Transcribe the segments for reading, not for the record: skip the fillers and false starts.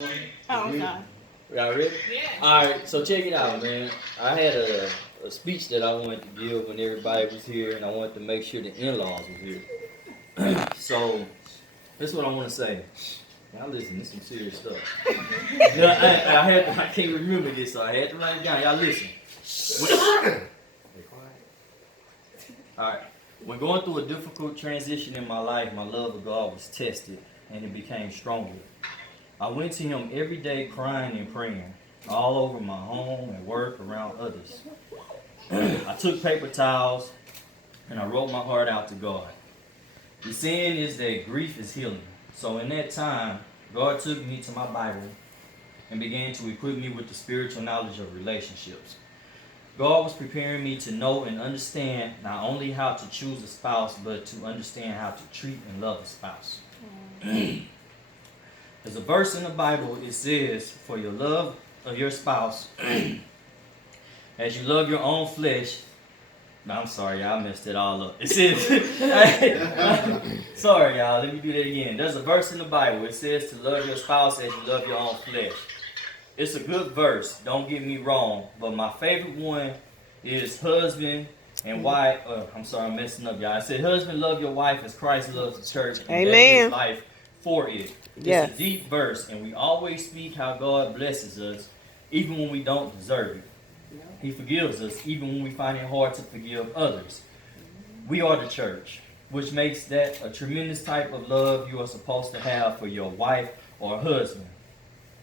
Oh, okay. Y'all ready? Yeah. Alright, so check it out, man. I had a speech that I wanted to give when everybody was here, and I wanted to make sure the in-laws were here. So, this is what I want to say. Y'all listen, this is some serious stuff. I can't remember this, so I had to write it down. Y'all listen. Alright. When going through a difficult transition in my life, my love of God was tested, and it became stronger. I went to him every day crying and praying, all over my home and work, around others. I took paper towels and I wrote my heart out to God. The saying is that grief is healing. So in that time, God took me to my Bible and began to equip me with the spiritual knowledge of relationships. God was preparing me to know and understand not only how to choose a spouse, but to understand how to treat and love a spouse. There's a verse in the Bible, it says, for your love of your spouse, as you love your own flesh. No, I'm sorry, y'all, I messed it all up. It says, sorry, y'all, let me do that again. There's a verse in the Bible, it says to love your spouse as you love your own flesh. It's a good verse, don't get me wrong, but my favorite one is husband and wife. I'm sorry, I'm messing up, y'all. I said, husband, love your wife as Christ loves the church and gave his life for it. It's a deep verse, and we always speak how God blesses us, even when we don't deserve it. He forgives us, even when we find it hard to forgive others. We are the church, which makes that a tremendous type of love you are supposed to have for your wife or husband.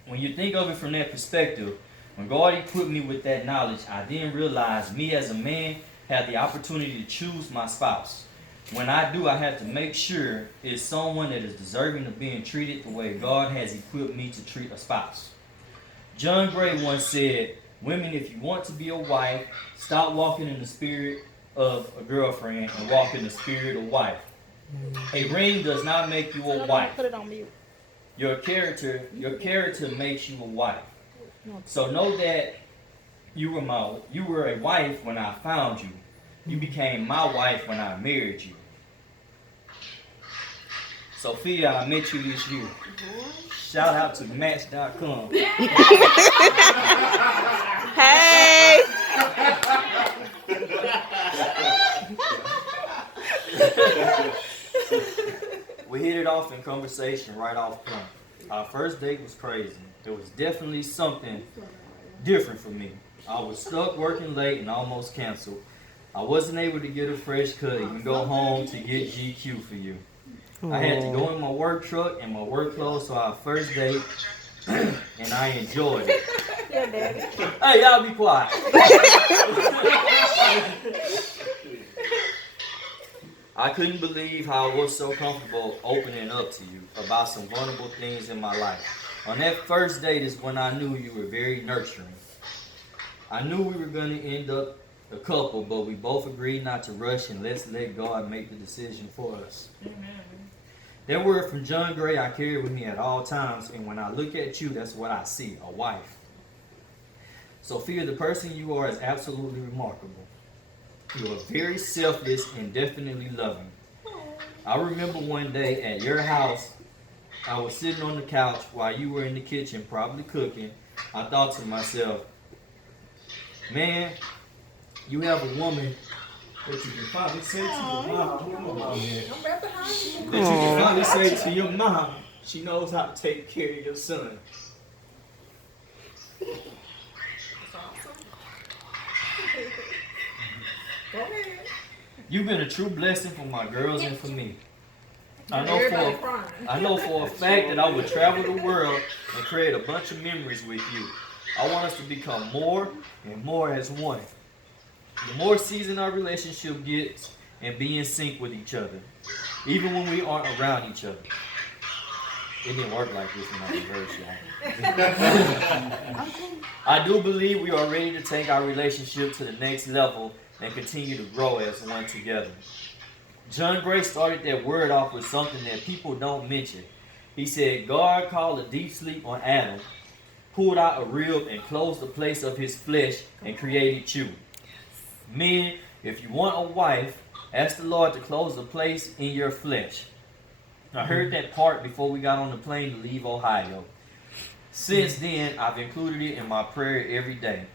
When you think of it from that perspective, when God equipped me with that knowledge, I then realized me as a man had the opportunity to choose my spouse. When I do, I have to make sure it's someone that is deserving of being treated the way God has equipped me to treat a spouse. John Gray once said, women, if you want to be a wife, stop walking in the spirit of a girlfriend and walk in the spirit of wife. A ring does not make you a wife. Put it on mute. Your character makes you a wife. So know that you were a wife when I found you. You became my wife when I married you. Sophia, I met you this year. Shout out to Match.com. Hey! We hit it off in conversation right off front. Our first date was crazy. It was definitely something different for me. I was stuck working late and almost canceled. I wasn't able to get a fresh cut, even go home to get GQ for you. I had to go in my work truck and my work clothes for our first date, and I enjoyed it. Yeah, Daddy. Hey, y'all be quiet. I couldn't believe how I was so comfortable opening up to you about some vulnerable things in my life. On that first date is when I knew you were very nurturing. I knew we were going to end up a couple, but we both agreed not to rush and let's let God make the decision for us. Amen. That word from John Gray I carry with me at all times, and when I look at you, that's what I see, a wife. Sophia, the person you are is absolutely remarkable. You are very selfless and definitely loving. I remember one day at your house, I was sitting on the couch while you were in the kitchen probably cooking. I thought to myself, man, you have a woman that you can probably say to your mom. That you can probably say to your mom, she knows how to take care of your son. That's awesome. Go ahead. You've been a true blessing for my girls and for me. I know for a fact that I would travel the world and create a bunch of memories with you. I want us to become more and more as one. The more seasoned our relationship gets and be in sync with each other, even when we aren't around each other. It didn't work like this when I reversed, y'all. I do believe we are ready to take our relationship to the next level and continue to grow as one together. John Gray started that word off with something that people don't mention. He said, God called a deep sleep on Adam, pulled out a rib and closed the place of his flesh and created you. Men, if you want a wife, ask the Lord to close the place in your flesh. I heard that part before we got on the plane to leave Ohio. Since then, I've included it in my prayer every day.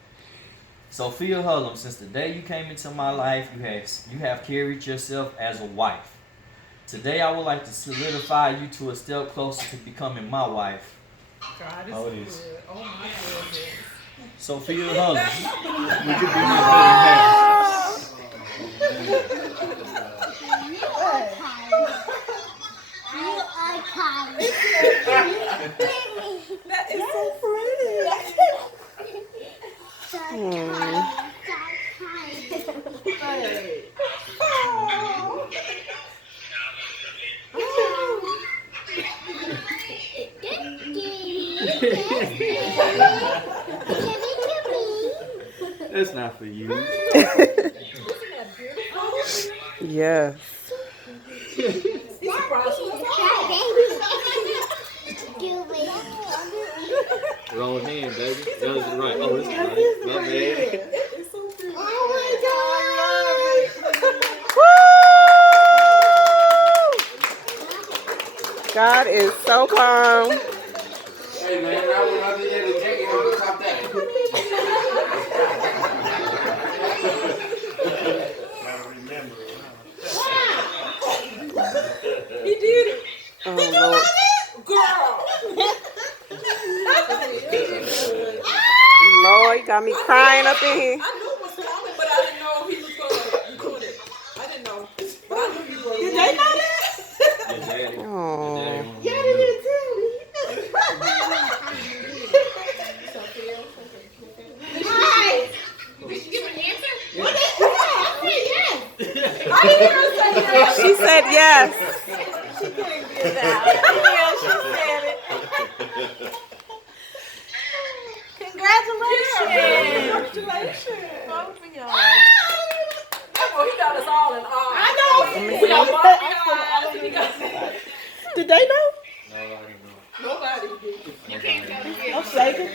Sophia Hullum, since the day you came into my life, you have carried yourself as a wife. Today, I would like to solidify you to a step closer to becoming my wife. God is Oh, it is. good. Oh my goodness. Sophia Hullum, would you be my better half? That is so pretty. That's not for you. Yes. Wrong hand, baby. That was right. Oh, it's right. My bad. It's so pretty. Oh my God, I love it. God is so calm. Hey man, I went out there to check it on the top that. He did it. Oh, Lord. Girl. Lord, you got me crying up in here. I knew it was coming, but I didn't know he was going to record it. I didn't know. But I knew you were. Did they know that? Your daddy. Oh. Yeah, they didn't tell me. Sophia. Hi. Did she give an answer? What did you say? I didn't hear her say yes. She said yes. She couldn't get it out. Yeah, she said it. Congratulations. Congratulations. Both of y'all. Oh, he got us all in awe. I know. We got eyes. Did they know? Nobody knows. Nobody did. I'm shaking.